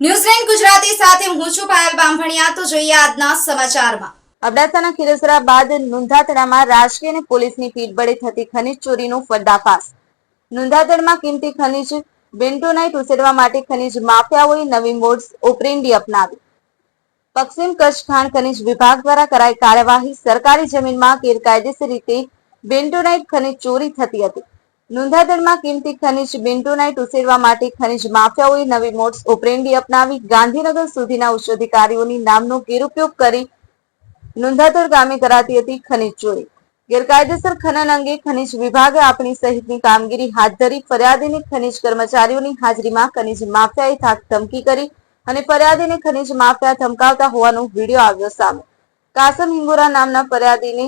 ન્યૂઝલેન્ડ ગુજરાતી સાથે હું છું પાયલ બામભણિયા તો જોઈએ આજના સમાચારમાં. અબડાસાના ખીરસરા બાદ નુંધાતડામાં રાજકીય અને પોલીસની પીઠબળે થતી ખનીજ ચોરીનો પર્દાફાશ. નુંધાતડમાં કિંમતી ખનીજ બેન્ટોનાઇટ ઉછેરવા માટે ખનીજ માફિયાઓએ નવી મોડ્સ ઓપરેન્ડી અપનાવી. પશ્ચિમ કચ્છ ખાણ ખનીજ વિભાગ દ્વારા કરાઈ કાર્યવાહી સરકારી જમીનમાં ગેરકાયદેસર રીતે બેન્ટોનાઇટ ખનીજ ચોરી થતી હતી. નુંધાતડમાં કિંમતી ખનિજ બેન્ટોનાઇટ ઉછેરવા માટે ખનિજ માફિયાઓએ નવી મોડ્સ ઓપરેન્ડી અપનાવી. ગાંધીનગર સુધીના ઉચ્ચ નામનો ગેરઉપયોગ કરી નુંધાતડ ગામે કરાતી હતી ખનિજ ચોરી. ગેરકાયદેસર ખનન અંગે ખનિજ વિભાગે આપણી સહિતની કામગીરી હાથ ધરી ફરિયાદીને ખનીજ કર્મચારીઓની હાજરીમાં ખનીજ માફિયાએ થાક ધમકી કરી અને ફરિયાદીને ખનીજ માફિયા ધમકાવતા હોવાનો વીડિયો આવ્યો સામે. કાસમ હિંગોરા નામના ફરિયાદીને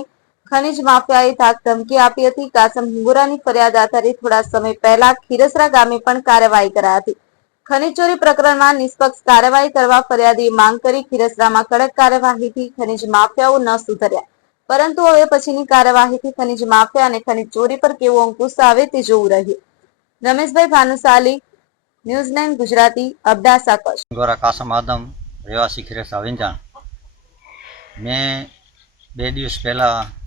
ખનીજ માફિયાએ થાક ધમકી આપી હતી. કાસમ હિંગોરાની ફરિયાદ આધારે થોડા સમય પહેલા ખીરસરા ગામે પણ કાર્યવાહી કરાઈ હતી. ખનીજ ચોરી પ્રકરણમાં નિષ્પક્ષ કાર્યવાહી કરવા ફરિયાદીએ માંગ કરી ખીરસરામાં કડક કાર્યવાહીથી ખનીજ માફિયાઓ ન સુધર્યા. પરંતુ હવે પછીની કાર્યવાહીથી ખનીજ માફિયા અને ખનીજ ચોરી પર કેવો અંકુશ આવે તે જોવું રહ્યું. રમેશભાઈ ભાનુશાલી, ન્યૂઝ નાઇન ગુજરાતી અબડાસા કચ્છ દ્વારા કાસમ આદમ, રહેવાસી ખીરેસા વિંજાણ. મેં બે દિવસ પહેલાં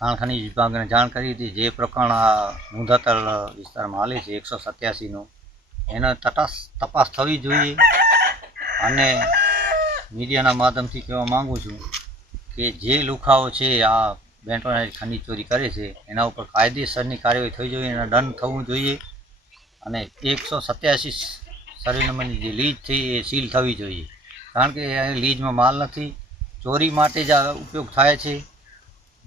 ખાણ ખનીજ વિભાગને જાણ કરી હતી. જે પ્રકરણ આ મુંધાતલ વિસ્તારમાં હાલે છે, એકસો સત્યાસીનું. એનો તટાસ તપાસ થવી જોઈએ અને મીડિયાના માધ્યમથી કહેવા માગું છું કે જે લુખાઓ છે, આ બેન્ટોનાઇટ ખનીજ ચોરી કરે છે, એના ઉપર કાયદેસરની કાર્યવાહી થવી જોઈએ એના દંડ થવું જોઈએ. અને એકસો સત્યાસી સર્વે નંબરની જે લીજ થઈ એ સીલ થવી જોઈએ. કારણ કે લીજમાં માલ નથી. ચોરી માટે જ ઉપયોગ થાય છે.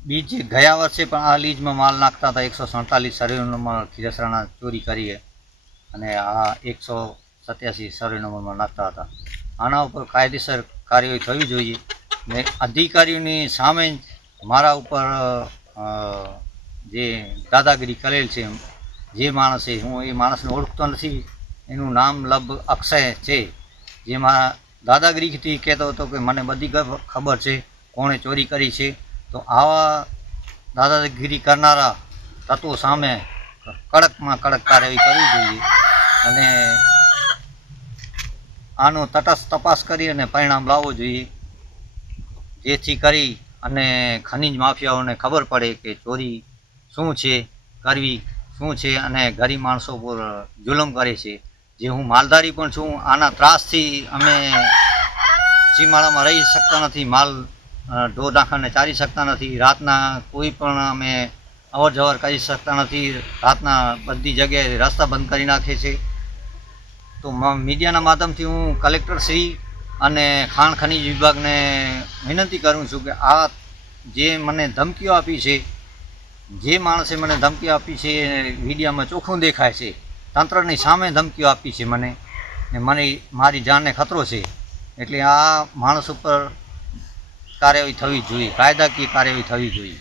બીજ ગયા વર્ષે પણ આ લીજમાં માલ નાખતા હતા, એકસો સડતાલીસ સર્વે નંબરમાં ખીરસરાણા ચોરી કરીએ અને આ એકસો સત્યાસી સર્વે નંબરમાં નાખતા હતા. આના ઉપર કાયદેસર કાર્યવાહી થવી જોઈએ. ને અધિકારીઓની સામે મારા ઉપર જે દાદાગીરી કરેલ છે, જે માણસે હું એ માણસને ઓળખતો નથી, એનું નામ લબ અક્ષય છે. જેમાં દાદાગીરીથી કહેતો હતો કે, મને બધી ખબર છે, કોણે ચોરી કરી છે. તો આવા દાદાગીરી કરનારા તત્વો સામે કડકમાં કડક કાર્યવાહી કરવી જોઈએ અને આનો તટસ્થ તપાસ કરી અને પરિણામ લાવવું જોઈએ. જેથી કરી અને ખનિજ માફિયાઓને ખબર પડે કે ચોરી શું છે, કરવી શું છે અને ગરીબ માણસો પર જુલમ કરે છે. જે હું માલધારી પણ છું, આના ત્રાસથી અમે સીમાડામાં રહી શકતા નથી. માલ ઢોર ઢાંખરને ચારી શકતા નથી. રાતના કોઈ પણ અમે અવર જવર કરી શકતા નથી. રાતના બધી જગ્યાએ રસ્તા બંધ કરી નાખે છે. તો મીડિયાના માધ્યમથી હું કલેક્ટર શ્રી અને ખાણ ખનીજ વિભાગને વિનંતી કરું છું કે આ જે મને ધમકીઓ આપી છે, જે માણસે મને ધમકીઓ આપી છે મીડિયામાં ચોખ્ખું દેખાય છે. તંત્રની સામે ધમકીઓ આપી છે મને. ને મને, મારી જાનને ખતરો છે. એટલે આ માણસ ઉપર કાર્યવાહી થવી જોઈએ કાયદાકીય કાર્યવાહી થવી જોઈએ.